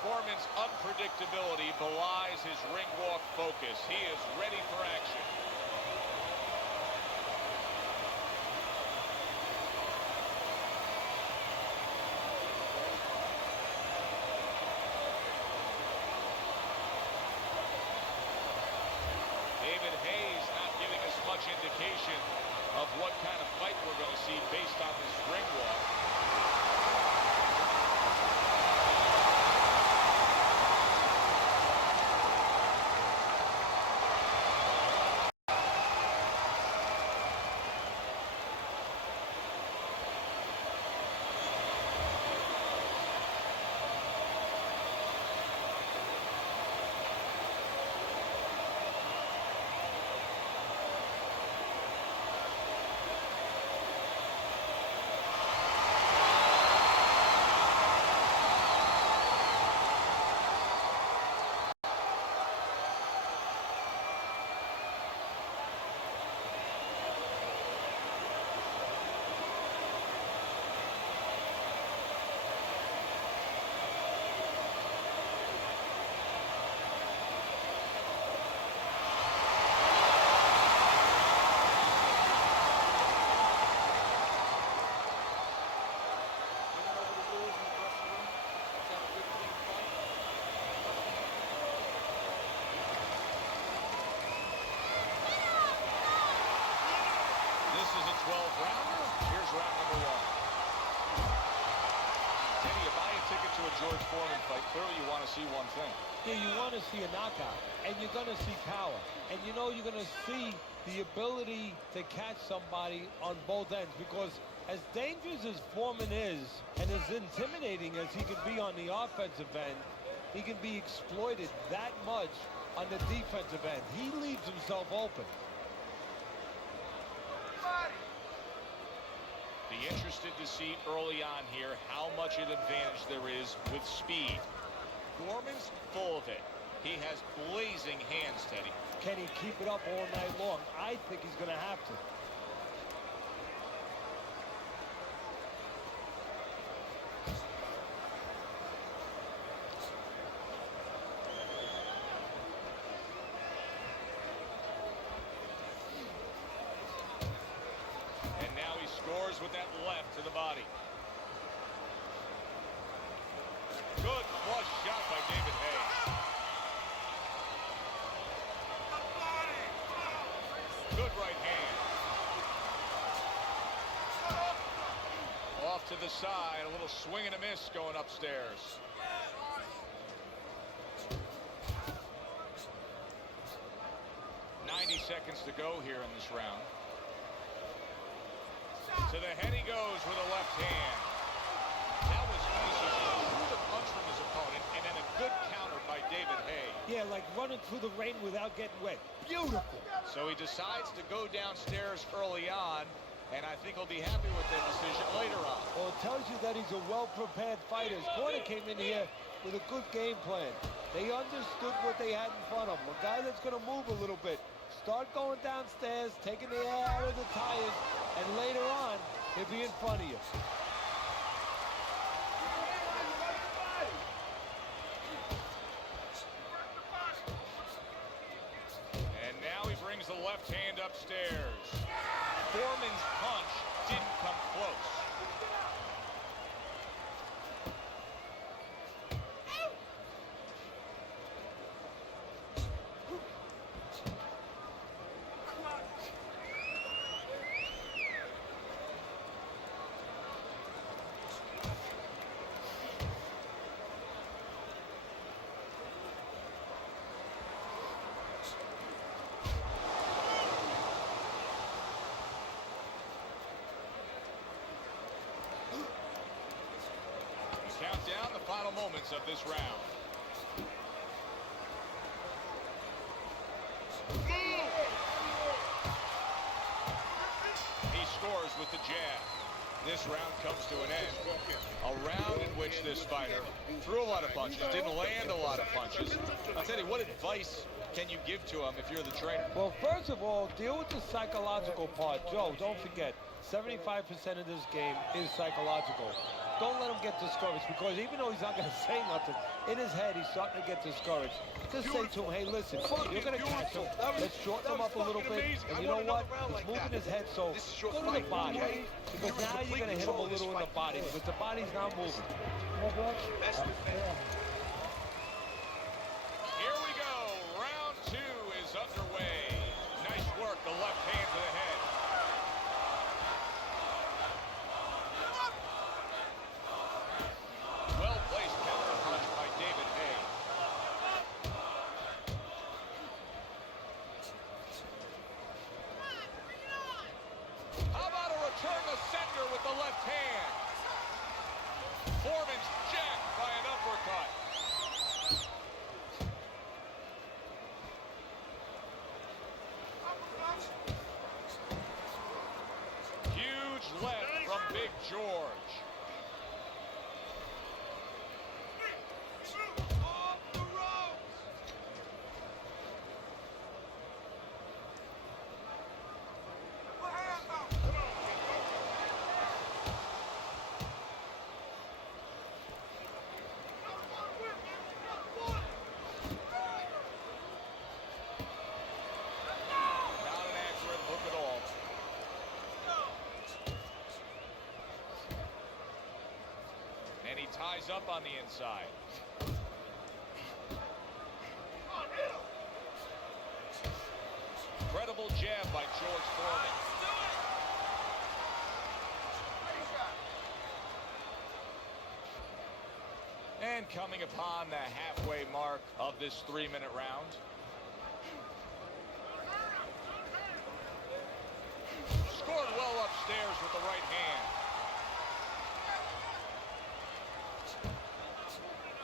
Foreman's unpredictability belies his ring walk focus. He is ready for action. David Haye's not giving us much indication of what kind of fight we're going to see based on this ring walk. This is a 12-rounder. Here's round number one. Kenny, you buy a ticket to a George Foreman fight, clearly you want to see one thing. Yeah, you want to see a knockout, and you're going to see power. And you know you're going to see the ability to catch somebody on both ends, because as dangerous as Foreman is, and as intimidating as he can be on the offensive end, he can be exploited that much on the defensive end. He leaves himself open. Be interested to see early on here how much an advantage there is with speed. Foreman's full of it. He has blazing hands, Teddy. Can he keep it up all night long? I think he's going to have to. And now he scores with that left to the body. Good flush shot by David Haye. Good right hand. Off to the side, a little swing and a miss going upstairs. Seconds to go here in this round. To the head he goes with a left hand. That was nice. He threw the punch from his opponent, and then a good counter by David Haye. Yeah, like running through the rain without getting wet. Beautiful. So he decides to go downstairs early on, and I think he'll be happy with that decision later on. Well, it tells you that he's a well-prepared fighter. His corner came in here with a good game plan. They understood what they had in front of them. A guy that's going to move a little bit. Start going downstairs, taking the air out of the tires, and later on, he'll be in front of you. And now he brings the left hand upstairs. Foreman's punch didn't come close. Count down the final moments of this round. He scores with the jab. This round comes to an end. A round in which this fighter threw a lot of punches, didn't land a lot of punches. I'll tell you, what advice can you give to him if you're the trainer? Well, first of all, deal with the psychological part. Joe, don't forget, 75% of this game is psychological. don't let him get discouraged, because even though he's not going to say nothing, in his head, he's starting to get discouraged. Just say to him, hey, listen, you're going to catch him. Let's shorten him up a little bit. And you know what? He's moving his head, so go to the body. Because now you're going to hit him a little in the body, because the body's not moving. Here we go. Round 2 is underway. Nice work, the left hand to the head. Well-placed counter punch by David Haye. How about a return to sender with the left hand? Foreman's jacked by an uppercut. Huge left from Big George. Not an accurate hook at all. And he ties up on the inside. Incredible jab by George Foreman. And coming upon the halfway mark of this 3-minute round. Scored well upstairs with the right hand.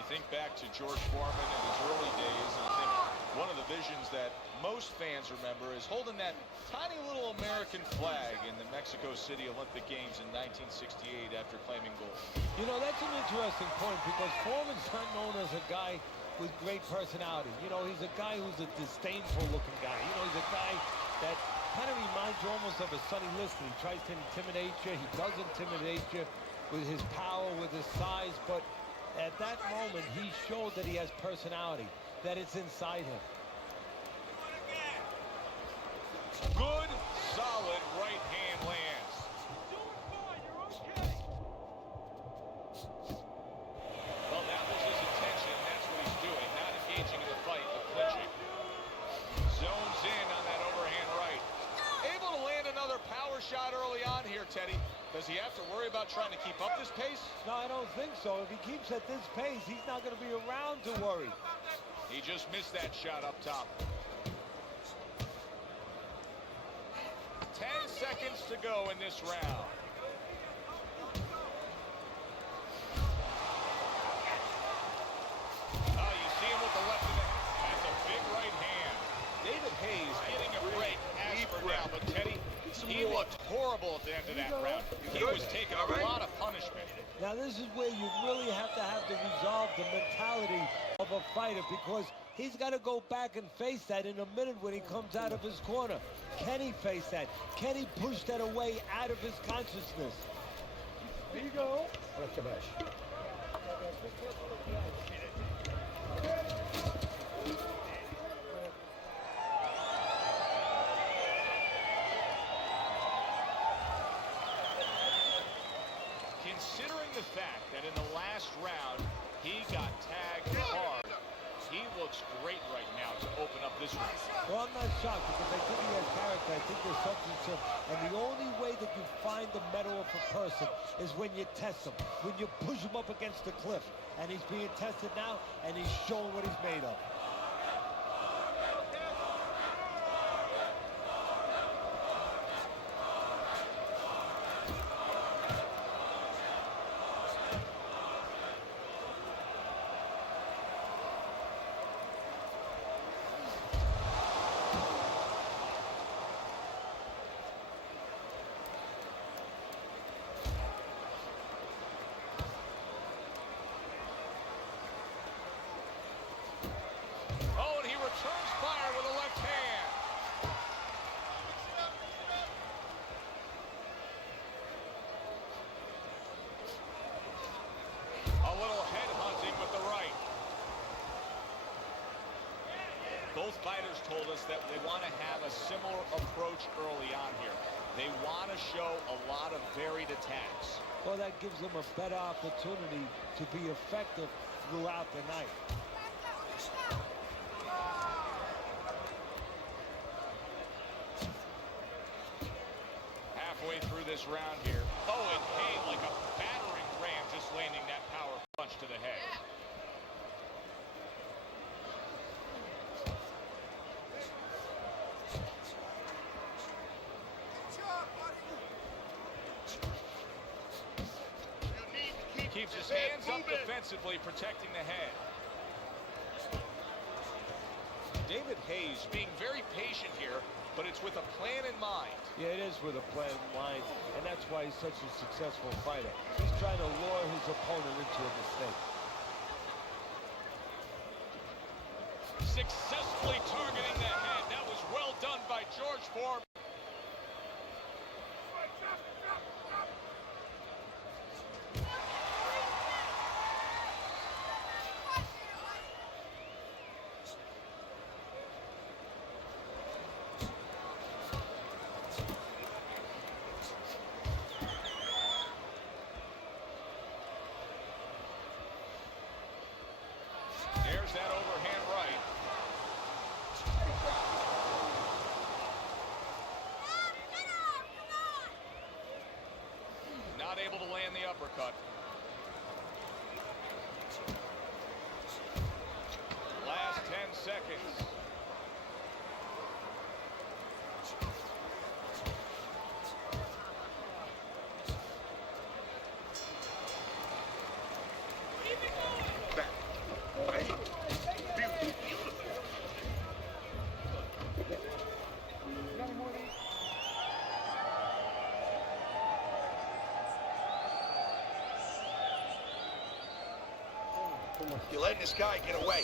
You think back to George Foreman in his early days, and I think one of the visions that most fans remember is holding that tiny little American flag in the Mexico City Olympic Games in 1968 after claiming gold. You know, that's an interesting point, because Foreman's not known as a guy with great personality. You know, he's a guy who's a disdainful-looking guy. You know, he's a guy that kind of reminds you almost of a Sonny Liston. He tries to intimidate you. He does intimidate you with his power, with his size, but at that moment, he showed that he has personality, that it's inside him. Good, solid right hand lands. Well, that was his intention. That's what he's doing. Not engaging in the fight, but clinching. Zones in on that overhand right. Able to land another power shot early on here, Teddy. Does he have to worry about trying to keep up this pace? No, I don't think so. If he keeps at this pace, he's not going to be around to worry. He just missed that shot up top. 10 seconds to go in this round. Oh, you see him with the left of the... That's a big right hand. David Haye's getting a break as for now, but Teddy, he looked horrible at the end of that round. He was taking a lot of punishment. Now, this is where you really have to resolve the mentality of a fighter, because he's got to go back and face that in a minute when he comes out of his corner. Can he face that? Can he push that away out of his consciousness? There you go. Considering the fact that in the last round he got tagged hard, he looks great right now to open up this round. Well, I'm not shocked, because I think he has character. I think there's substance to him. And the only way that you find the mettle of a person is when you test him, when you push him up against the cliff. And he's being tested now, and he's showing what he's made of. told us that they want to have a similar approach early on here. They want to show a lot of varied attacks. Well, that gives them a better opportunity to be effective throughout the night. Halfway through this round here. Oh, and Haye like a battering ram just landing that power punch to the head. Keeps his hands up defensively, protecting the head. David Haye being very patient here, but it's with a plan in mind. Yeah, it is with a plan in mind, and that's why he's such a successful fighter. He's trying to lure his opponent into a mistake. Successfully targeting the head. That was well done by George Foreman. There's that overhand right. Not able to land the uppercut. Last 10 seconds. You're letting this guy get away.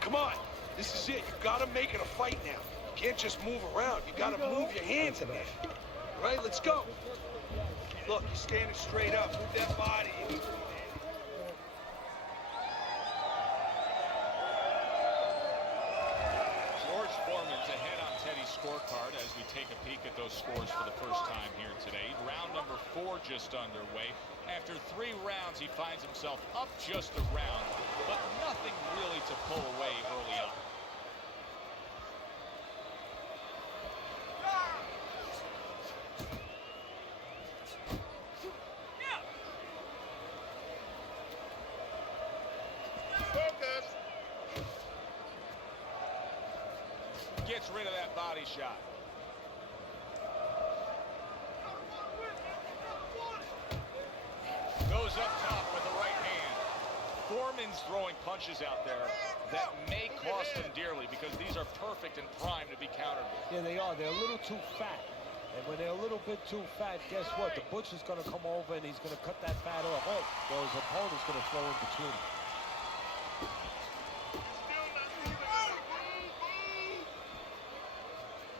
Come on. This is it. You gotta make it a fight now. You can't just move around. You gotta move your hands in there. All right, let's go. Look, you're standing straight up. Move that body. George Foreman's ahead on Teddy's scorecard as we take a peek at those scores for the first time here today. Round number 4 just underway. After 3 rounds, he finds himself up just a round, but nothing really to pull away early on. Focus. Gets rid of that body shot. Goes up top with the right hand. Foreman's throwing punches out there that may cost him dearly because these are perfect and primed to be countered with. Yeah, they are. They're a little too fat. And when they're a little bit too fat, guess what? The butcher's going to come over and he's going to cut that fat off. Oh, well, his opponent's going to throw in between.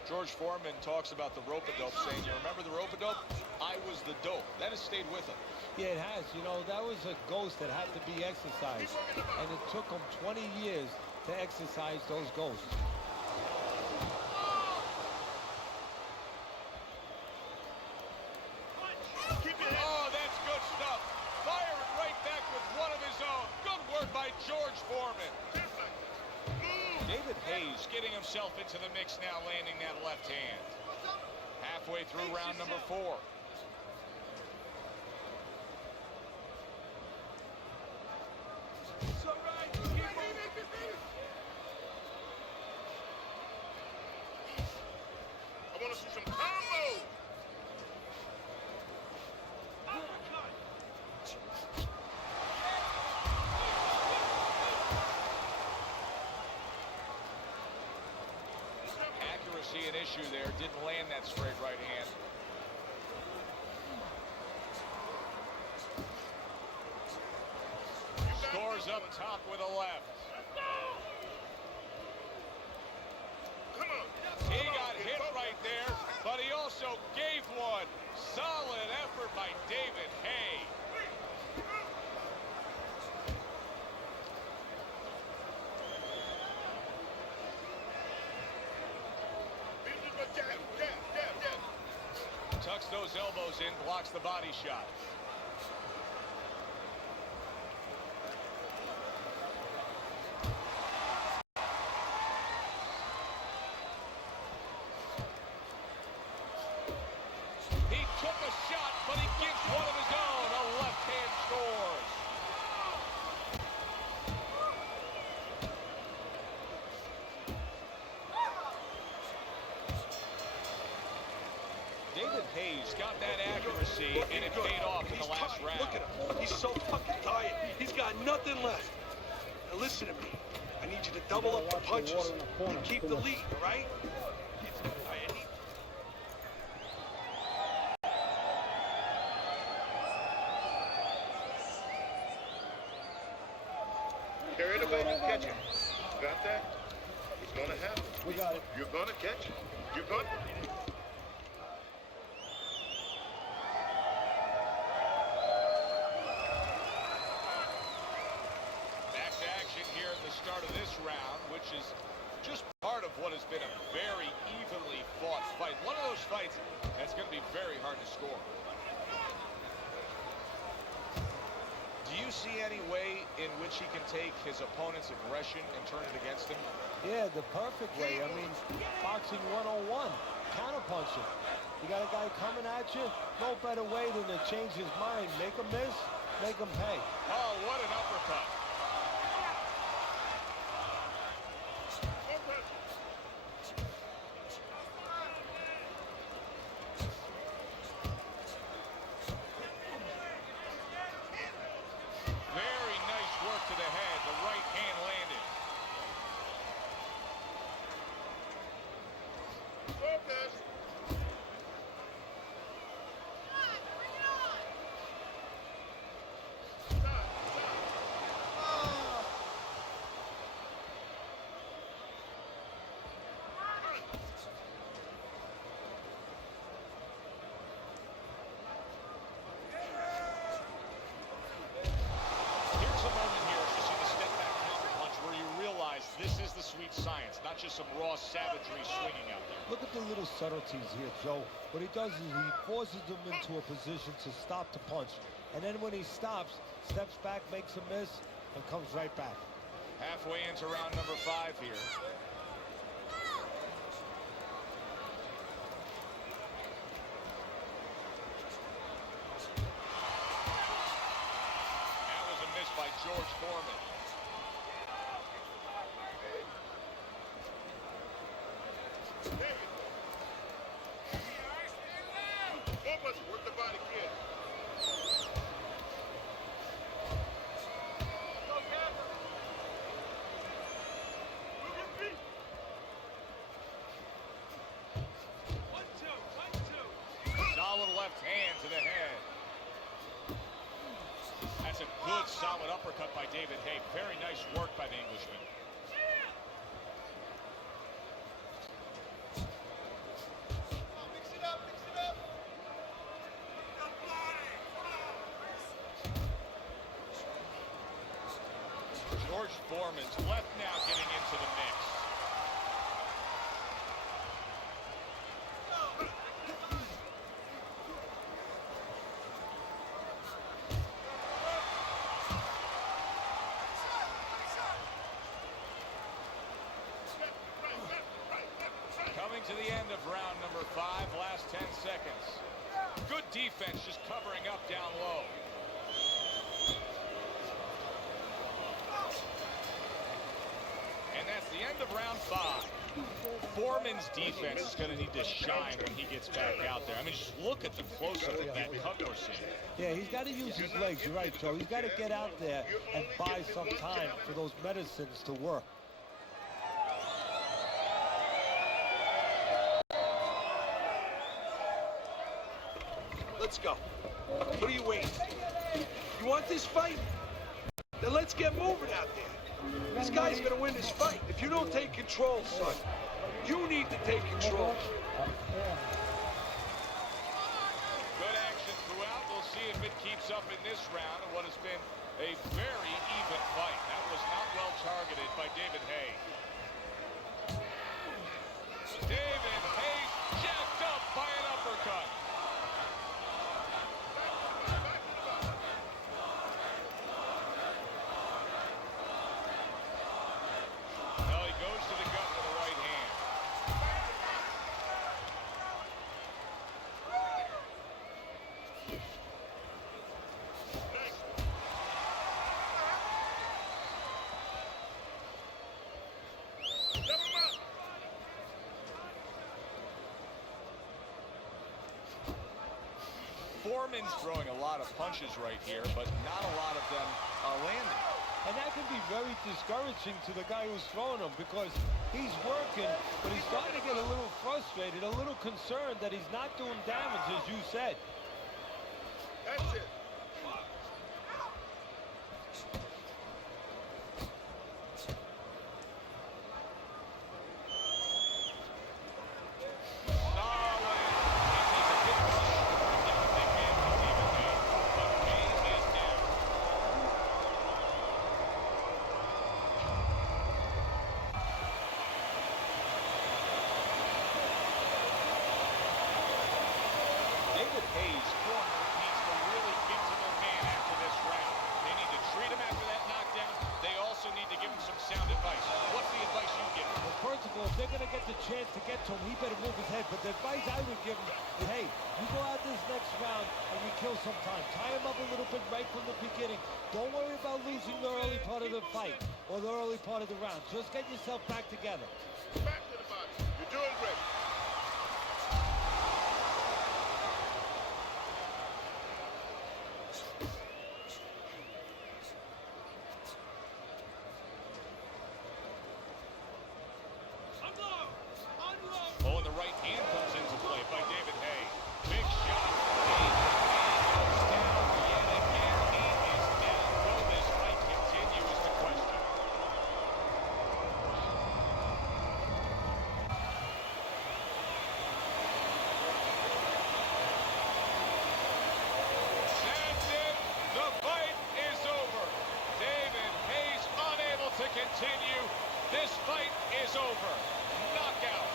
George Foreman talks about the rope-a-dope, saying, you remember the rope-a-dope? I was the dope. That has stayed with him. Yeah, it has. You know, that was a ghost that had to be exercised. And it took him 20 years to exercise those ghosts. Oh, that's good stuff. Firing right back with one of his own. Good work by George Foreman. David Haye getting himself into the mix now, landing that left hand. Halfway through round number 4. I want to see some combos. Accuracy an issue there. Didn't land that straight right hand. Scores up top with a left. He got hit right there, but he also gave one. Solid effort by David Haye. those elbows in, blocks the body shot. He took a shot, but he gives one of his own. A left hand scores. David Hayes got that accuracy, and it paid off in the last round. Look at him. He's so fucking tired. He's got nothing left. Now listen to me. I need you to double up the punches and keep the lead, all right? Carry it away and catch it. Got that? It's gonna happen. We got it. You're gonna catch it. You're gonna. Back to action here at the start of this round, which is just part of what has been a very evenly fought fight. One of those fights that's going to be very hard to score. Do you see any way in which he can take his opponent's aggression and turn it against him? Yeah, the perfect way. I mean, boxing 101, counterpunching. You got a guy coming at you, no better way than to change his mind. Make him miss, make him pay. Oh, what an uppercut. Very nice work to the head. The right hand landed. Focus. Here's a moment here as you see the step back counter punch where you realize this is the sweet science, not just some raw savagery swinging out there. Look at the little subtleties here, Joe. What he does is he forces him into a position to stop the punch. And then when he stops, steps back, makes a miss, and comes right back. Halfway into round number 5 here. That was a miss by George Foreman. Focus. Work the body, kid. Solid left hand to the head. That's a good, solid uppercut by David Haye. Very nice work by the Englishman. George Foreman's left now getting into the mix. Coming to the end of round number 5, last 10 seconds. Good defense, just covering up down low. And that's the end of round 5. Foreman's defense is going to need to shine when he gets back out there. I mean, just look at the close-up of that cut we're seeing. Yeah, he's got to use his legs. You're right, Joe. He's got to get out there and buy some time for those medicines to work. Let's go. What are you waiting for? You want this fight? Then let's get moving out there. This guy's gonna win this fight. If you don't take control, son, you need to take control. Good action throughout. We'll see if it keeps up in this round in what has been a very even fight. That was not well targeted by David Haye. David Haye jacked up by an uppercut. Foreman's throwing a lot of punches right here, but not a lot of them landing. And that can be very discouraging to the guy who's throwing them because he's working, but he's starting to get a little frustrated, a little concerned that he's not doing damage, as you said. That's it. Haye's corner needs to really get to their man after this round. They need to treat him after that knockdown. They also need to give him some sound advice. What's the advice you give him? Well, first of all, if they're going to get the chance to get to him, he better move his head. But the advice I would give him is, hey, you go out this next round and you kill some time. Tie him up a little bit right from the beginning. Don't worry about losing the early part of the fight or the early part of the round. Just get yourself back together. Back to the body. You're doing great. Oh, and the right hand comes into play by David Haye. Big shot. David Haye goes down yet again. He is down. Will this fight continue is the question. That's it. The fight is over. David Haye's unable to continue. This fight is over. Knockout.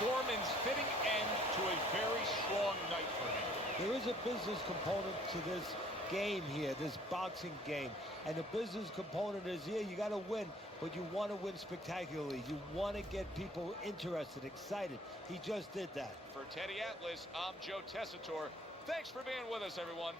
Foreman's fitting end to a very strong night for him. There is a business component to this game here, this boxing game. And the business component is here, you got to win, but you want to win spectacularly. You want to get people interested, excited. He just did that. For Teddy Atlas, I'm Joe Tessitore. Thanks for being with us, everyone.